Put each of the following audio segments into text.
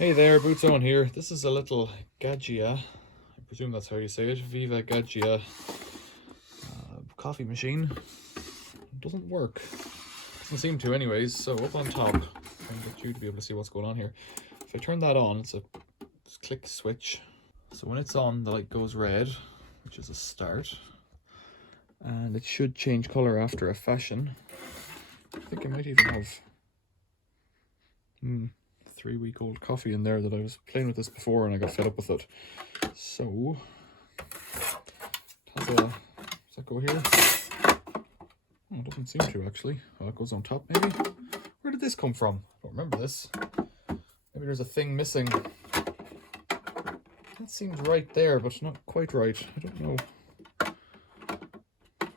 Hey there, Boots Owen here. This is a little Gaggia, I presume that's how you say it, Viva Gaggia coffee machine. It doesn't work. Doesn't seem to anyways, so up on top, try and get you to be able to see what's going on here. If I turn that on, it's a click switch. So when it's on, the light goes red, which is a start. And it should change colour after a fashion. I think I might even have 3-week-old coffee in there that I was playing with this before and I got fed up with it. So, does that go here? Oh, it doesn't seem to actually. Oh, it goes on top maybe? Where did this come from? I don't remember this. Maybe there's a thing missing. That seems right there, but not quite right. I don't know.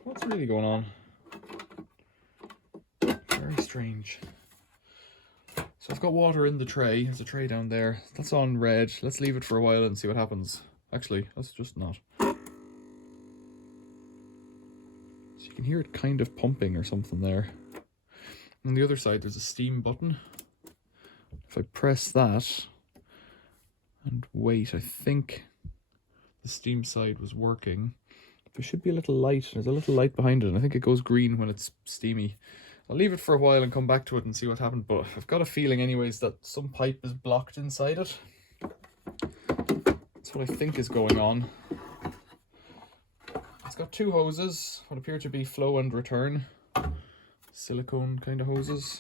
What's really going on? Very strange. So I've got water in the tray. There's a tray down there. That's on red. Let's leave it for a while and see what happens. Actually, let's just not. So you can hear it kind of pumping or something there. On the other side, there's a steam button. If I press that and wait, I think the steam side was working. There should be a little light. There's a little light behind it, and I think it goes green when it's steamy. I'll leave it for a while and come back to it and see what happened, but I've got a feeling anyways that some pipe is blocked inside it. That's what I think is going on. It's got 2 hoses, what appear to be flow and return. Silicone kind of hoses.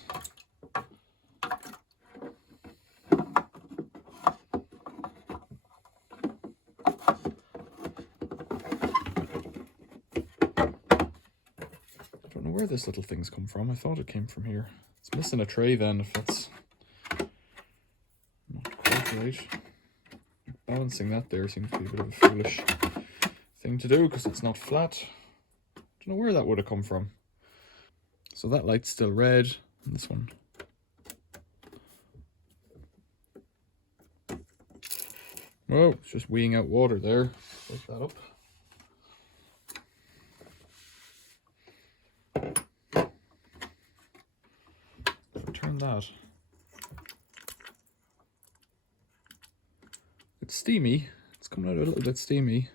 Where this little thing's come from. I thought it came from here. It's missing a tray then, if that's not quite right. Balancing that there seems to be a bit of a foolish thing to do because it's not flat. Don't know where that would have come from. So that light's still red, and this one. Oh, it's just weeing out water there. Break that up. That. It's steamy. It's coming out a little bit steamy.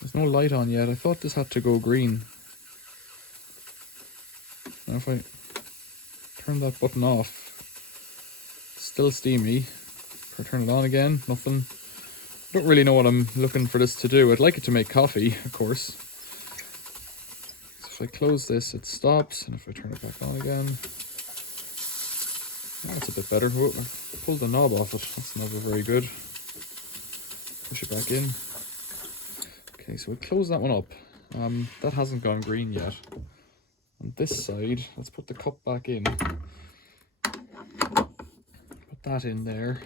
There's no light on yet. I thought this had to go green. Now if I turn that button off, it's still steamy. If I turn it on again, nothing. I don't really know what I'm looking for this to do. I'd like it to make coffee, of course. So if I close this, it stops, and if I turn it back on again, that's a bit better. Oh, I pulled the knob off it. That's never very good. Push it back in. Okay, so we close that one up. That hasn't gone green yet. On this side, let's put the cup back in. Put that in there.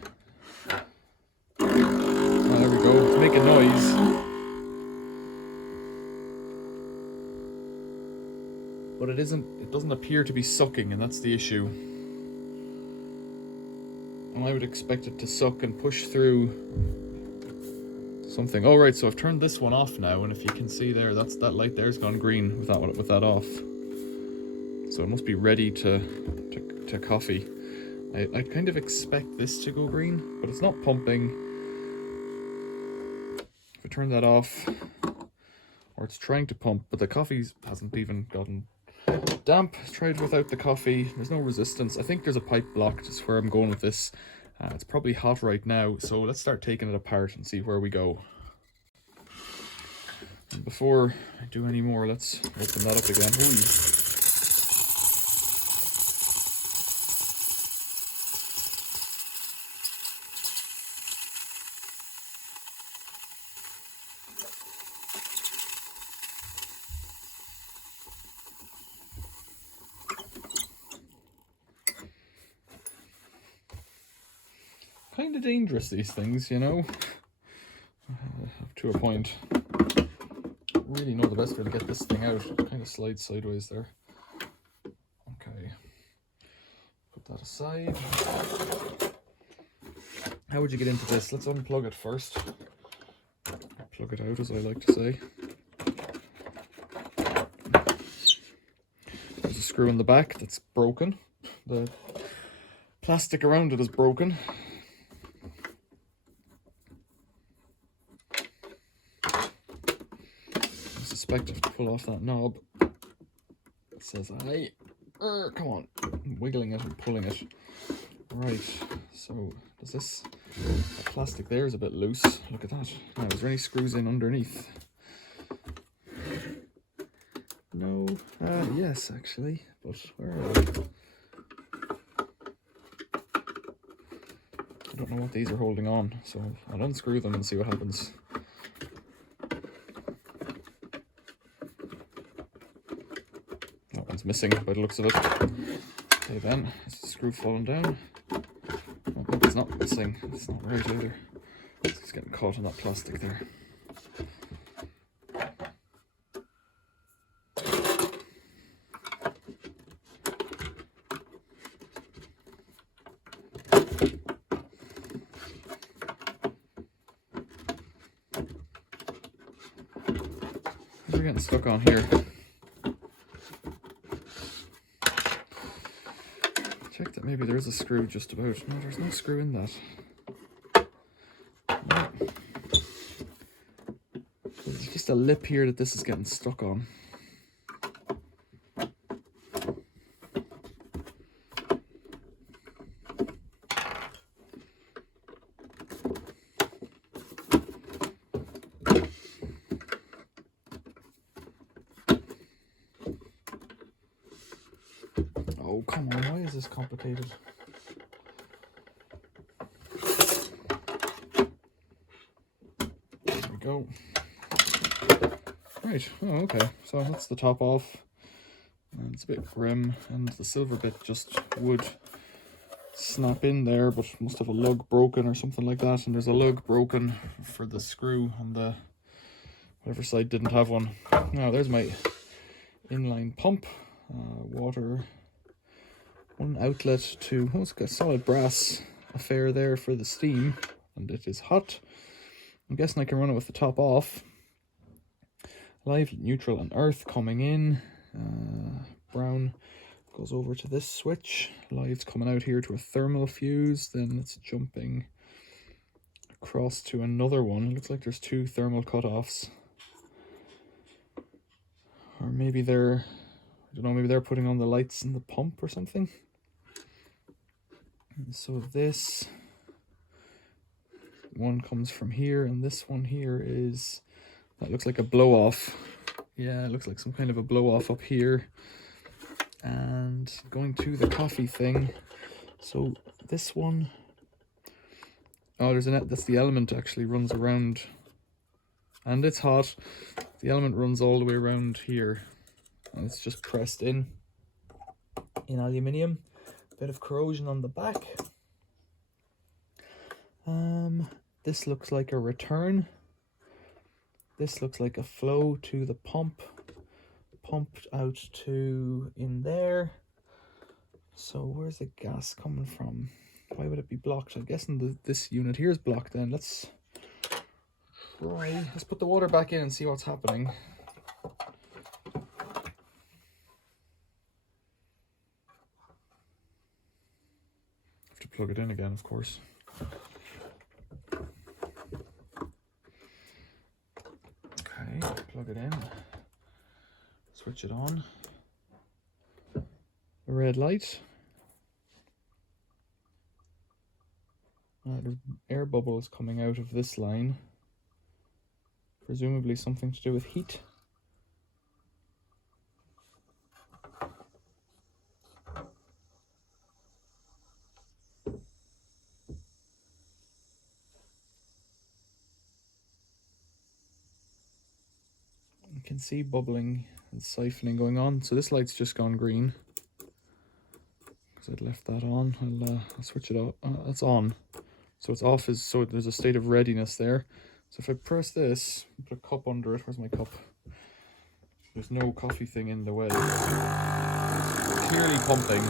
Oh, there we go. It's making noise. But it doesn't appear to be sucking, and that's the issue. And I would expect it to suck and push through something. Oh right, so I've turned this one off now, and if you can see there, that light there's gone green with that off. So it must be ready to coffee. I'd kind of expect this to go green, but it's not pumping. If I turn that off, or it's trying to pump, but the coffee hasn't even gotten damp. Tried without the coffee. There's no resistance. I think there's a pipe blocked is where I'm going with this. It's probably hot right now, so let's start taking it apart and see where we go. And before I do any more, let's open that up again. Ooh. Kind of dangerous, these things, you know, to a point. Really know the best way to get this thing out. It kind of slides sideways there. Okay, put that aside. How would you get into this? Let's unplug it first. plug it out, as I like to say. There's a screw in the back that's broken. The plastic around it is broken. I suspect I have to pull off that knob. It says, "Hey, come on," I'm wiggling it and pulling it. Right, so does this, that plastic there is a bit loose. Look at that. Now, is there any screws in underneath? No. Yes, actually, but where are they? I don't know what these are holding on, so I'll unscrew them and see what happens. That one's missing by the looks of it. Okay then, is the screw falling down? Oh, it's not missing. It's not right either. It's getting caught in that plastic there. We're getting stuck on here. Check that maybe there's a screw just about. No, there's no screw in that. No. There's just a lip here that this is getting stuck on. Oh, come on, why is this complicated? There we go. Right, oh, okay, so that's the top off. And it's a bit grim, and the silver bit just would snap in there, but must have a lug broken or something like that. And there's a lug broken for the screw on the whatever side didn't have one. Now, there's my inline pump, water. One outlet to, oh, it's got a solid brass affair there for the steam, and it is hot. I'm guessing I can run it with the top off. Live, neutral, and earth coming in. Brown goes over to this switch. Live's coming out here to a thermal fuse. Then it's jumping across to another one. It looks like there's two thermal cutoffs. Or maybe they're, I don't know, maybe they're putting on the lights in the pump or something. And so this one comes from here, and this one here is, that looks like a blow off. Yeah, it looks like some kind of a blow off up here. And going to the coffee thing. So this one, oh, there's a net, that's the element actually runs around, and it's hot. The element runs all the way around here, and it's just pressed in aluminium. Bit of corrosion on the back. This looks like a return. This looks like a flow to the pump, pumped out to in there. So where's the gas coming from? Why would it be blocked? I'm guessing this unit here is blocked then. Let's put the water back in and see what's happening. Have to plug it in again, of course. Okay, plug it in. Switch it on. The red light. There's air bubbles coming out of this line. Presumably something to do with heat. You can see bubbling and siphoning going on. So this light's just gone green because I'd left that on. I'll switch it off. It's on. So it's off, so there's a state of readiness there. So if I press this, put a cup under it. Where's my cup? There's no coffee thing in the way. It's clearly pumping,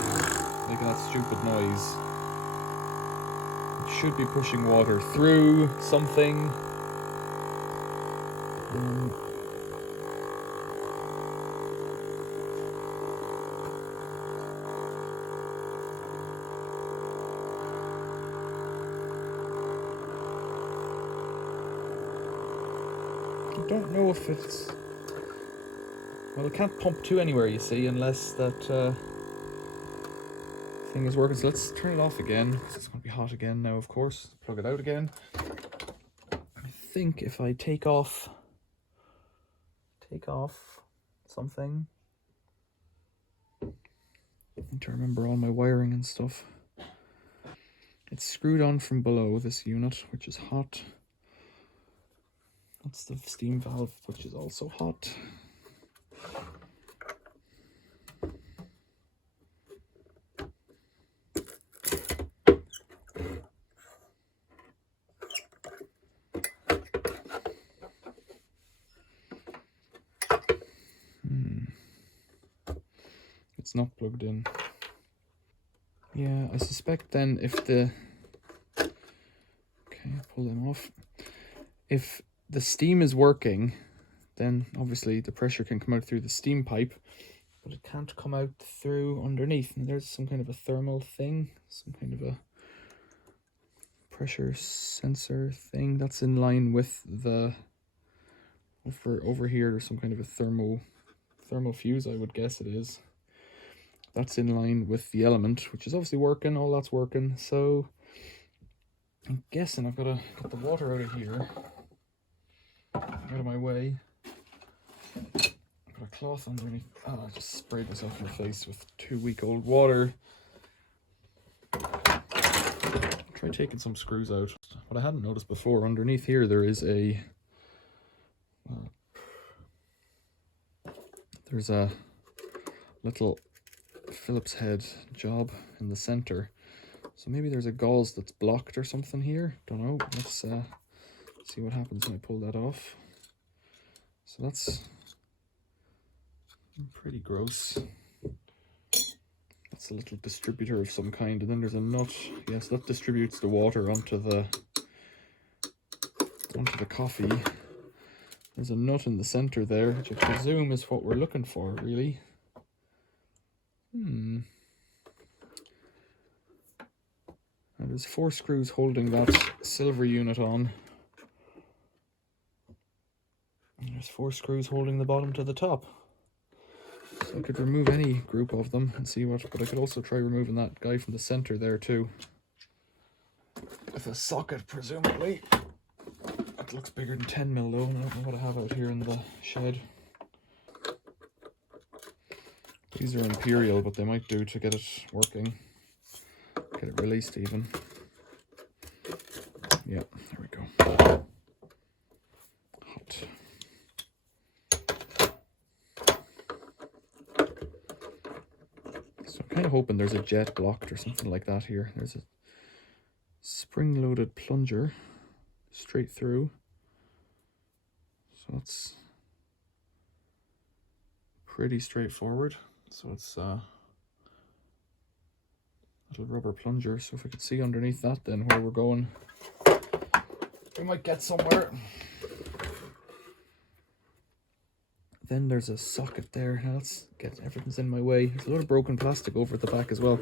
making that stupid noise. It should be pushing water through something. I don't know if it's... Well, it can't pump to anywhere, you see, unless that thing is working. So let's turn it off again, because it's going to be hot again now, of course. Plug it out again. I think if I take off something, I need to remember all my wiring and stuff. It's screwed on from below this unit, which is hot. That's the steam valve, which is also hot. It's not plugged in. Yeah, I suspect then if the... Okay, pull them off. If the steam is working, then obviously the pressure can come out through the steam pipe, but it can't come out through underneath. And there's some kind of a thermal thing, some kind of a pressure sensor thing that's in line with the... Over here, there's some kind of a thermal fuse, I would guess it is. That's in line with the element, which is obviously working, all that's working. So I'm guessing I've got to get the water out of here, out of my way. Put a cloth underneath. I just sprayed myself in the face with 2-week-old water. Try taking some screws out. What I hadn't noticed before, underneath here there is a there's a little Phillips head job in the center, so maybe there's a gauze that's blocked or something here. Don't know. Let's see what happens when I pull that off. So that's pretty gross. That's a little distributor of some kind, and then there's a nut. Yes, that distributes the water onto the coffee. There's a nut in the center there, which I presume is what we're looking for, really. And there's 4 screws holding that silver unit on. And there's 4 screws holding the bottom to the top. So I could remove any group of them and see what, but I could also try removing that guy from the center there too. With a socket, presumably. It looks bigger than 10 mil though, and I don't know what I have out here in the shed. These are imperial, but they might do to get it working. Get it released even. Yeah, there we go. Hot. So I'm kind of hoping there's a jet blocked or something like that here. There's a spring-loaded plunger straight through. So that's pretty straightforward. So it's a little rubber plunger. So if we could see underneath that then where we're going, we might get somewhere. Then there's a socket there. Now let's get everything's in my way. There's a lot of broken plastic over at the back as well.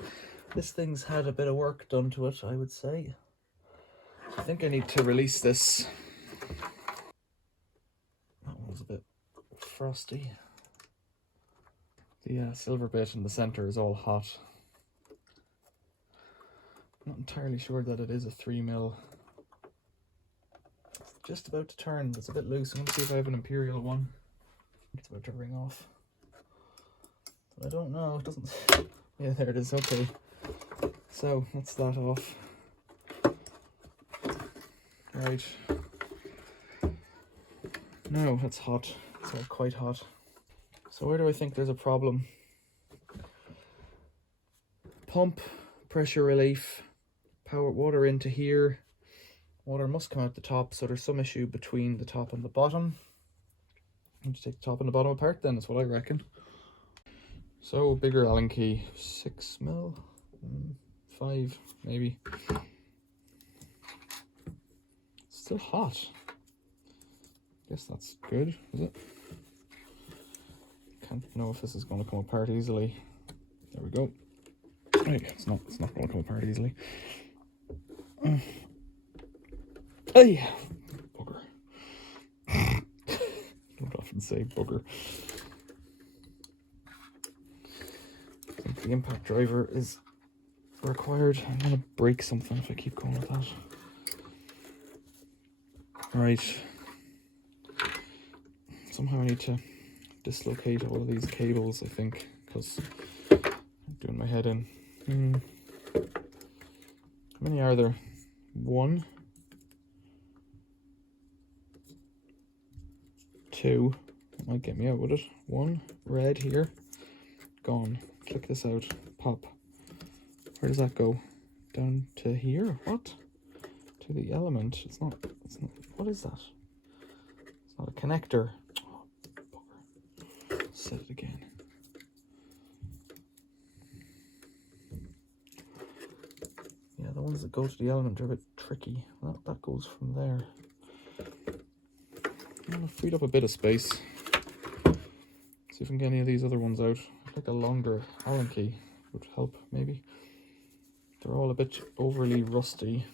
This thing's had a bit of work done to it, I would say. I think I need to release this. That one was a bit frosty. The silver bit in the center is all hot. I'm not entirely sure that it is a 3 mil. It's just about to turn. It's a bit loose. I'm going to see if I have an imperial one. It's about to ring off. But I don't know. It doesn't... Yeah, there it is. Okay. So, that's that off. Right. No, that's hot. It's all quite hot. So where do I think there's a problem? Pump, pressure relief, power water into here. Water must come out the top, so there's some issue between the top and the bottom. I need to take the top and the bottom apart then, is what I reckon. So bigger Allen key, 6 mil, 5 maybe. It's still hot. Guess that's good, is it? Can't know if this is going to come apart easily. There we go. Right, it's not going to come apart easily. Hey, bugger. Don't often say bugger. I think the impact driver is required. I'm going to break something if I keep going with that. Right. Somehow I need to dislocate all of these cables, I think, because I'm doing my head in. How many are there? 1, 2. That might get me out, would it? 1, red here. Gone. Click this out. Pop. Where does that go? Down to here? What? To the element. It's not. What is that? It's not a connector. Oh, bugger. Set it again. Yeah, the ones that go to the element are a bit tricky. That goes from there. I've freed up a bit of space. See if I can get any of these other ones out. I think a longer Allen key would help, maybe. They're all a bit overly rusty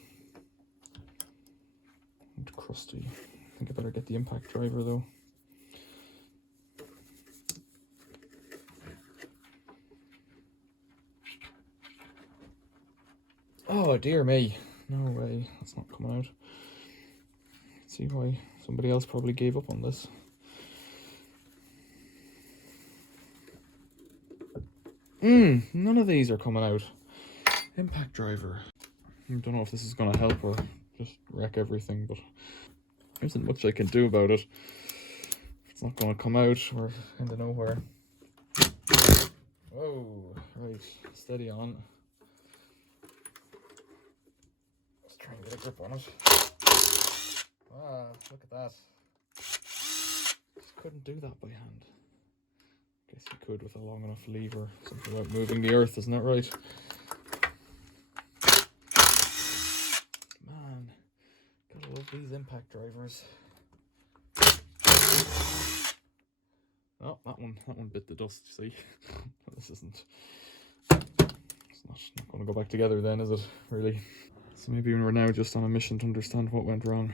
and crusty. I think I better get the impact driver though. Oh dear me, no way, that's not coming out. See why somebody else probably gave up on this. None of these are coming out. Impact driver. I don't know if this is going to help or just wreck everything, but there isn't much I can do about it. If it's not going to come out, we're into nowhere. Whoa, right, steady on. Let's try and get a grip on it. Ah, look at that. Just couldn't do that by hand. Guess you could with a long enough lever. Something about moving the earth, isn't that right? Man, gotta love these impact drivers. Oh, that one bit the dust, you see. This isn't. It's not going to go back together then, is it? Really? So maybe we're now just on a mission to understand what went wrong.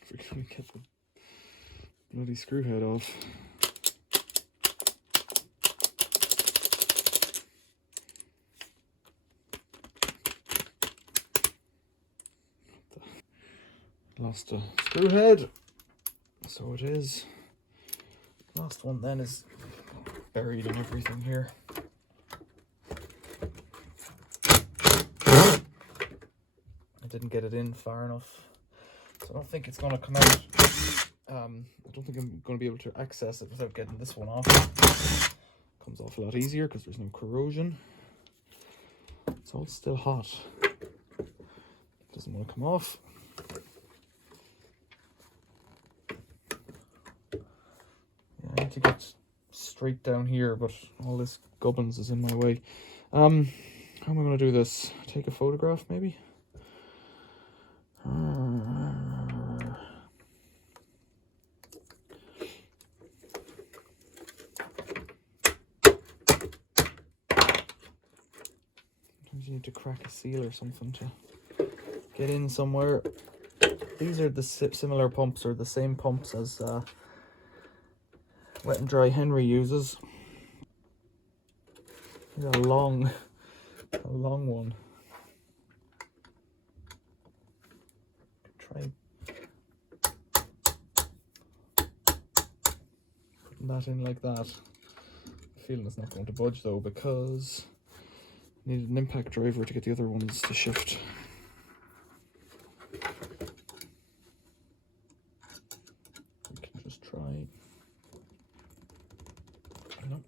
If we can get the bloody screw head off. Lost a screw head, so it is. Last one then is buried in everything here. I didn't get it in far enough, so I don't think it's going to come out. I don't think I'm going to be able to access it without getting this one off. Comes off a lot easier because there's no corrosion. It's all still hot. Doesn't want to come off. I need to get straight down here, but all this gubbins is in my way. How am I going to do this? Take a photograph, maybe? Sometimes you need to crack a seal or something to get in somewhere. These are the similar pumps, or the same pumps as Wet and Dry Henry uses. Here's a long one. Try putting that in like that. I'm feeling it's not going to budge though, because I needed an impact driver to get the other ones to shift. We can just try. Nope.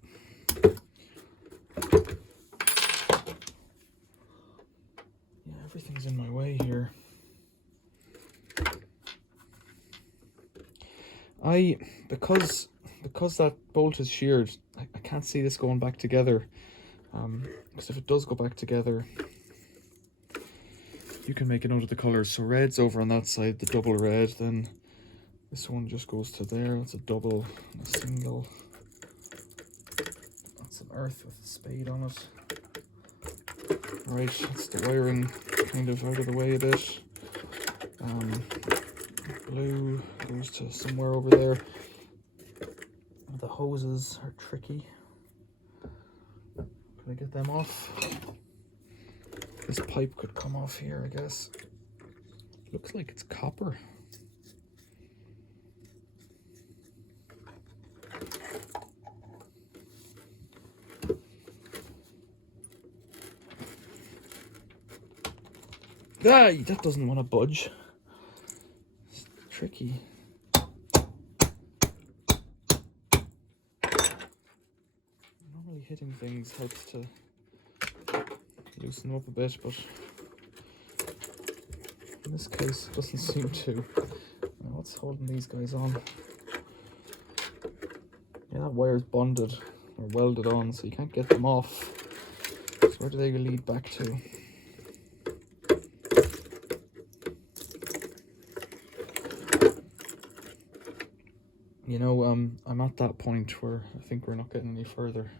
Yeah, everything's in my way here. Because that bolt is sheared, I can't see this going back together Because if it does go back together, you can make a note of the colours. So red's over on that side, the double red, then this one just goes to there. It's a double and a single. That's an earth with a spade on it. Right, that's the wiring kind of out of the way a bit. Blue goes to somewhere over there. The hoses are tricky. Can I get them off? This pipe could come off here, I guess. Looks like it's copper. Ah, that doesn't want to budge. It's tricky. Normally hitting things helps to loosen up a bit, but in this case it doesn't seem to. Now, what's holding these guys on? Yeah, that wire's bonded or welded on, so you can't get them off. So where do they lead back to? You know, I'm at that point where I think we're not getting any further.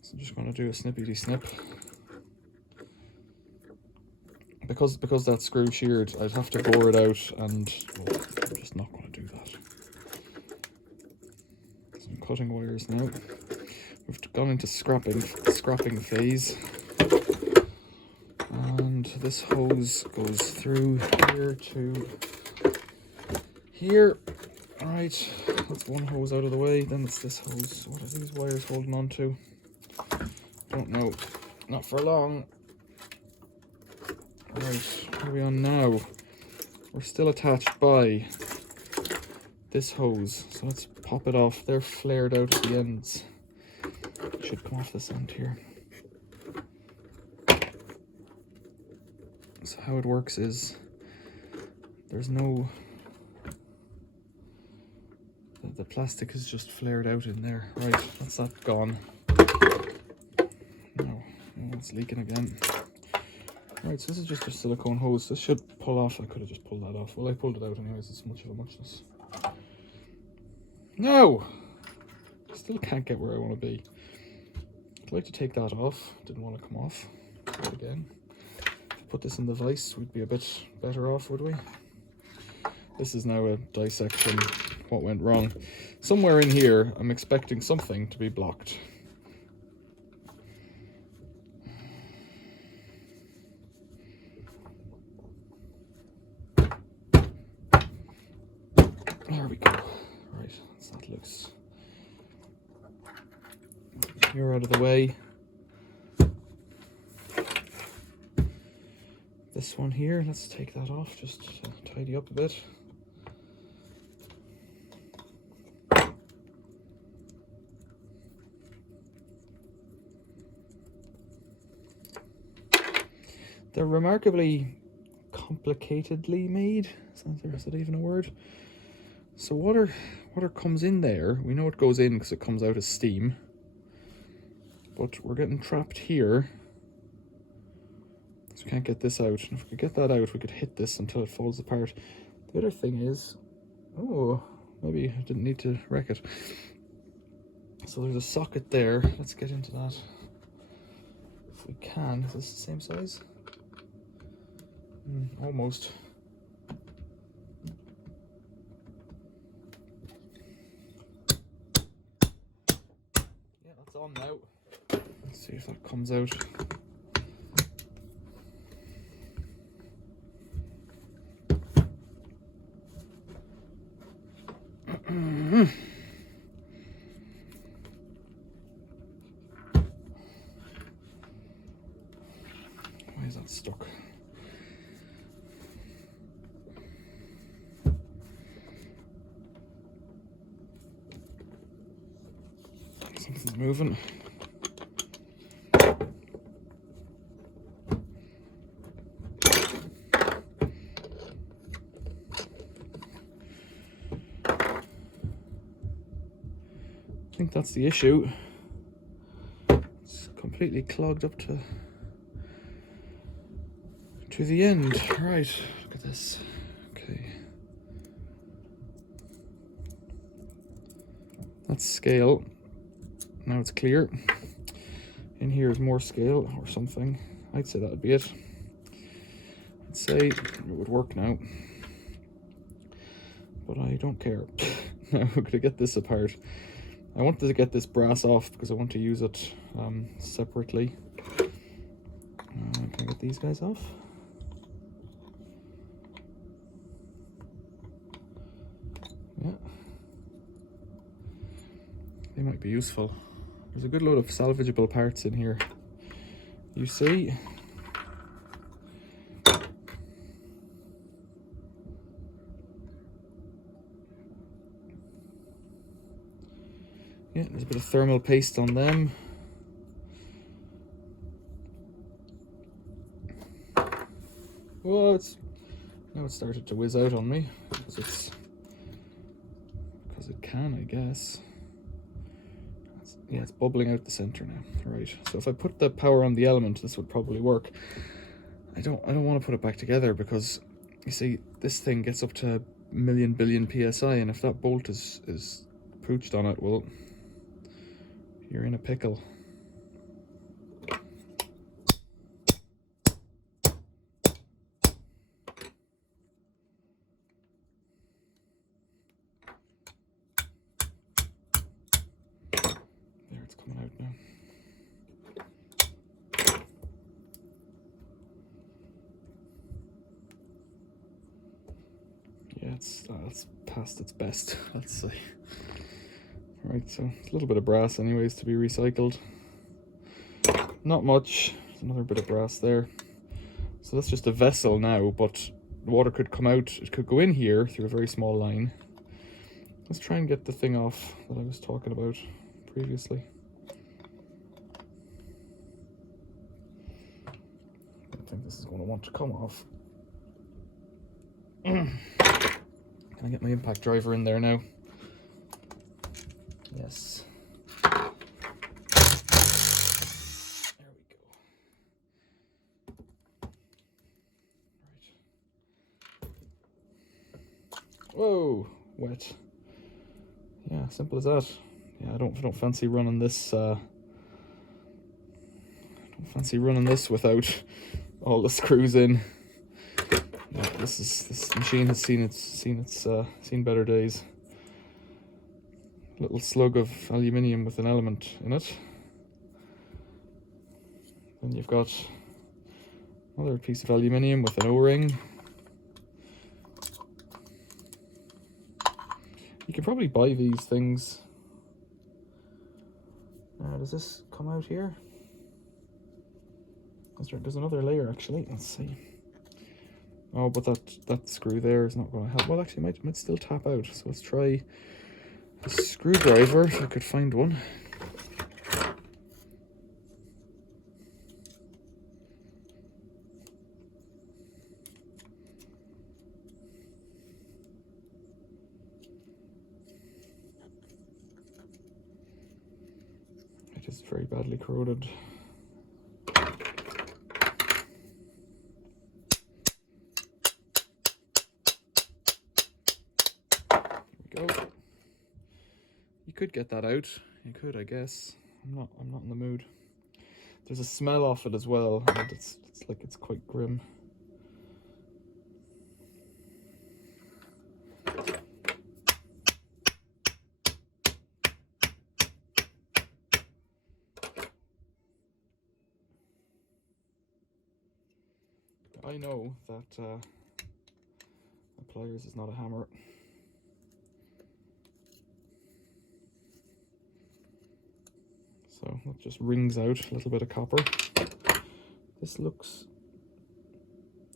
So I'm just going to do a snippety snip. Because that screw sheared, I'd have to bore it out, and well, I'm just not going to do that. So I'm cutting wires now. We've gone into scrapping phase. And this hose goes through here to here. Alright, that's one hose out of the way, then it's this hose. What are these wires holding on to? Don't know. Not for long. Right, what are we on now? We're still attached by this hose, so let's pop it off. They're flared out at the ends. It should come off this end here. So how it works is there's no... The plastic is just flared out in there. Right, that's that gone. No, it's leaking again. Right, so this is just a silicone hose. This should pull off. I could have just pulled that off. Well, I pulled it out anyways. It's much of a muchness. No! Still can't get where I want to be. I'd like to take that off. Didn't want to come off. Do it again. If I put this in the vise, we'd be a bit better off, would we? This is now a dissection. What went wrong? Somewhere in here, I'm expecting something to be blocked. There we go. Right, so that looks... You're out of the way. This one here, let's take that off just to tidy up a bit. They're remarkably complicatedly made. Is that even a word? So water comes in there. We know it goes in because it comes out as steam. But we're getting trapped here. So we can't get this out. And if we could get that out, we could hit this until it falls apart. The other thing is... Oh, maybe I didn't need to wreck it. So there's a socket there. Let's get into that. If we can. Is this the same size? Almost. Yeah, that's on now. Let's see if that comes out. Why is that stuck? Something's moving. I think that's the issue. Let's come completely clogged up to the end. Right, look at this. Okay. That's scale. Now it's clear. In here is more scale or something. I'd say that would be it. I'd say it would work now. But I don't care. Now we're gonna get this apart. I wanted to get this brass off because I want to use it separately. Can I get these guys off? Yeah. They might be useful. There's a good load of salvageable parts in here. You see? Yeah, there's a bit of thermal paste on them. Well, now it's started to whiz out on me because it can, I guess. Yeah, it's bubbling out the center now. Right. So if I put the power on the element, this would probably work. I don't want to put it back together because you see this thing gets up to a million billion psi, and if that bolt is pooched on it, well, you're in a pickle. There, it's coming out now. Yeah, it's past its best, let's say. Right, so it's a little bit of brass anyways to be recycled. Not much. There's another bit of brass there. So that's just a vessel now, but water could come out. It could go in here through a very small line. Let's try and get the thing off that I was talking about previously. I think this is going to want to come off. Can I get my impact driver in there now? Yes. There we go. Right. Whoa, wet. Yeah, simple as that. Yeah, I don't fancy running this. Without all the screws in. Yeah, this machine has seen better days. Little slug of aluminium with an element in it. Then you've got another piece of aluminium with an O-ring. You can probably buy these things. Does this come out here? There's another layer actually. Let's see. Oh, but that screw there is not going to help. Well, actually, it might still tap out. So let's try a screwdriver if I could find one. It is very badly corroded. There we go. You could get that out. You could, I guess. I'm not in the mood. There's a smell off it as well, and it's like it's quite grim. I know that pliers is not a hammer. So that just wrings out a little bit of copper. This looks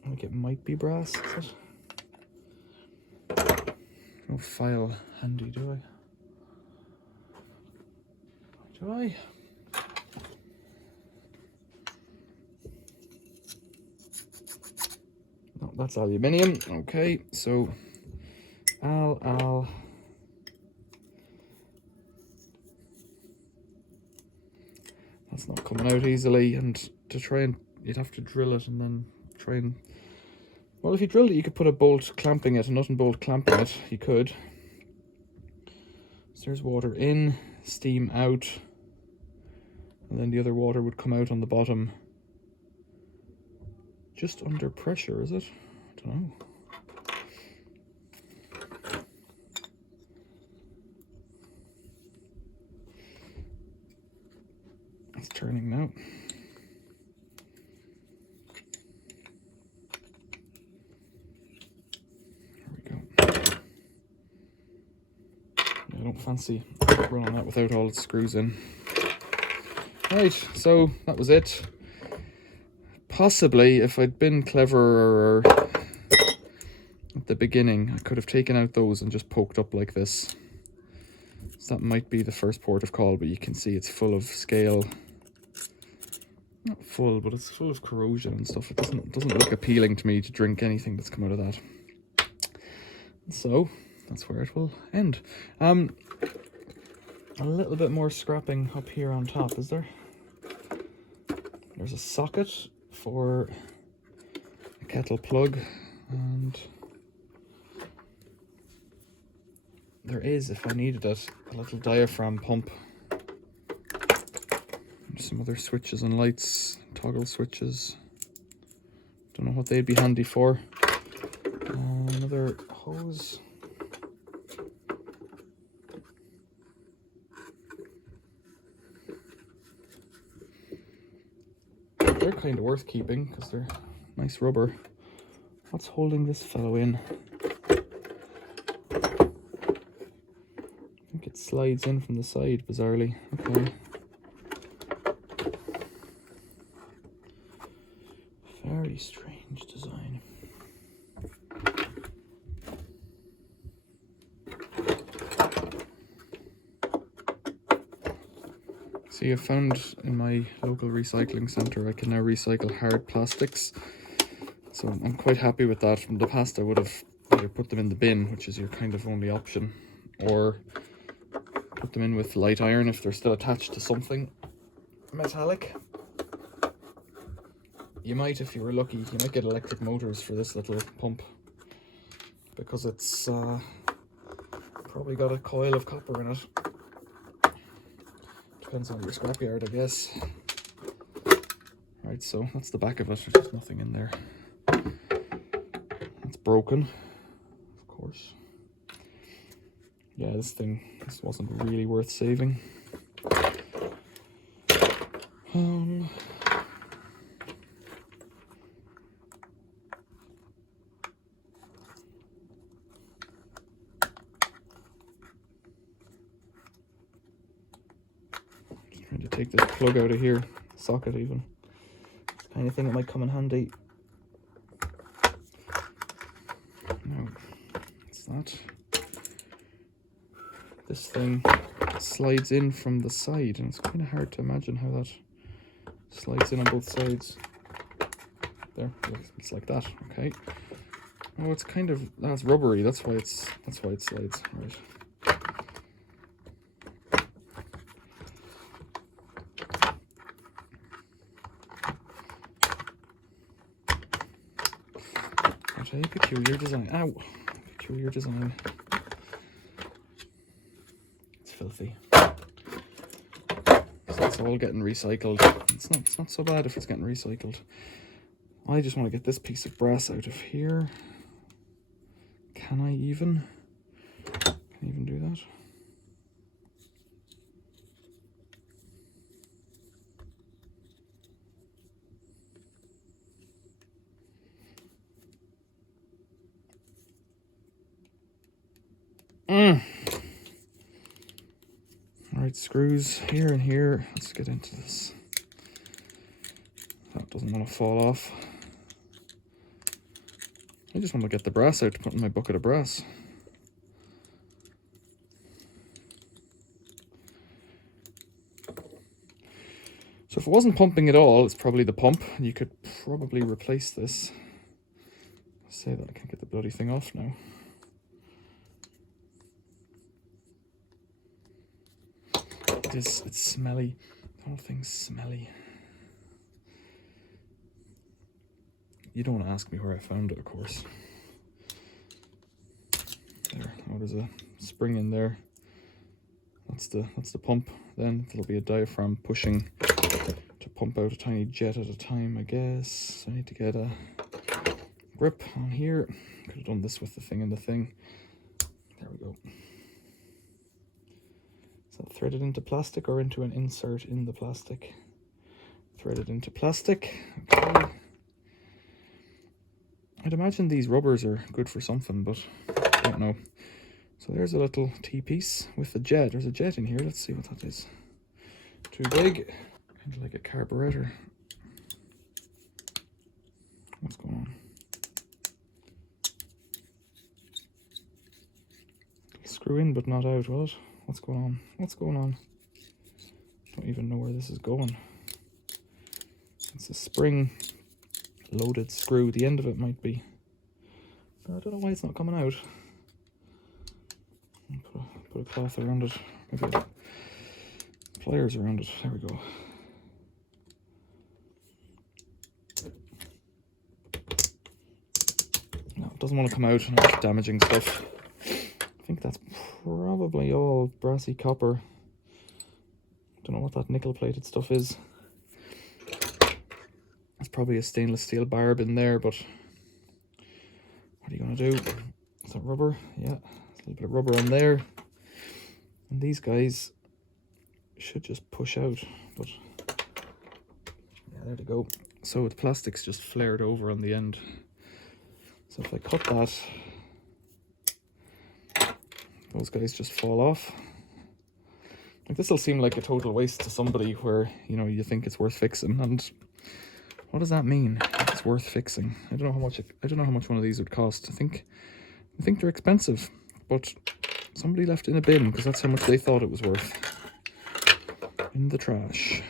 like it might be brass, is it? No file handy, do I? Do I? No, that's aluminium. Okay, so Al. it's not coming out easily, and to try and, you'd have to drill it and then try and, well, if you drilled it you could put a bolt clamping it, a nut and bolt clamping it, you could. So there's water in, steam out, and then the other water would come out on the bottom. Just under pressure, is it? I don't know. It's turning now. There we go. Yeah, I don't fancy running that without all its screws in. Right, so that was it. Possibly, if I'd been cleverer at the beginning, I could have taken out those and just poked up like this. So that might be the first port of call, but you can see it's full of scale. Not full, but it's full of corrosion and stuff. It doesn't look appealing to me to drink anything that's come out of that. So that's where it will end. A little bit more scrapping up here on top, is there? There's a socket for a kettle plug, and there is, if I needed it, a little diaphragm pump. Some other switches and lights, toggle switches. Don't know what they'd be handy for. Another hose. They're kind of worth keeping because they're nice rubber. What's holding this fellow in? I think it slides in from the side, bizarrely. Okay. Very strange design. See, I found in my local recycling centre I can now recycle hard plastics. So I'm quite happy with that. From the past I would have either put them in the bin, which is your kind of only option, or put them in with light iron if they're still attached to something metallic. You might, if you were lucky, you might get electric motors for this little pump, because it's probably got a coil of copper in it. Depends on your scrapyard, I guess. Right, so that's the back of it. There's nothing in there. It's broken, of course. Yeah, this wasn't really worth saving. Trying to take this plug out of here, socket even. It's the kind of thing that might come in handy. No, it's that. This thing slides in from the side, and it's kind of hard to imagine how that slides in on both sides. There, it's like that. Okay. Oh, it's kind of, that's rubbery. That's why it slides. Right. A peculiar design. Ow! Peculiar design. It's filthy. So it's all getting recycled. It's not so bad if it's getting recycled. I just want to get this piece of brass out of here. Can I even do that? Alright, screws here and here. Let's get into this. That doesn't want to fall off. I just want to get the brass out to put in my bucket of brass. So if it wasn't pumping at all, it's probably the pump. You could probably replace this. Let's say that I can't get the bloody thing off now. It's smelly. whole thing's smelly. You don't want to ask me where I found it, of course. There. Oh, there's a spring in there. That's the pump. Then there'll be a diaphragm pushing to pump out a tiny jet at a time, I guess. So I need to get a grip on here. Could have done this with the thing and the thing. There we go. Is that threaded into plastic or into an insert in the plastic? Threaded into plastic. Okay. I'd imagine these rubbers are good for something, but I don't know. So there's a little T-piece with a jet. There's a jet in here. Let's see what that is. Too big. Kind of like a carburetor. What's going on? Screw in but not out. What? What's going on? What's going on? Don't even know where this is going. It's a spring loaded screw. The end of it might be. I don't know why it's not coming out. Put a cloth around it. Maybe pliers around it. There we go. No, it doesn't want to come out. I'm just damaging stuff. I think that's probably all brassy copper. Don't know what that nickel-plated stuff is. There's probably a stainless steel barb in there, but what are you going to do? Is that rubber? Yeah, there's a little bit of rubber on there. And these guys should just push out, but yeah, there they go. So the plastic's just flared over on the end. So if I cut that, those guys just fall off. Like, this will seem like a total waste to somebody where, you know, you think it's worth fixing, and what does that mean? It's worth fixing. I don't know how much one of these would cost. I think they're expensive, but somebody left it in a bin because that's how much they thought it was worth. In the trash.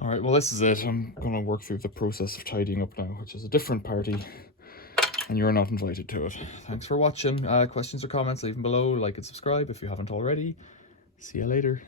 All right, well, this is it. I'm gonna work through the process of tidying up now, which is a different party, and you're not invited to it. Thanks for watching. Questions or comments, leave them below. Like and subscribe if you haven't already. See you later.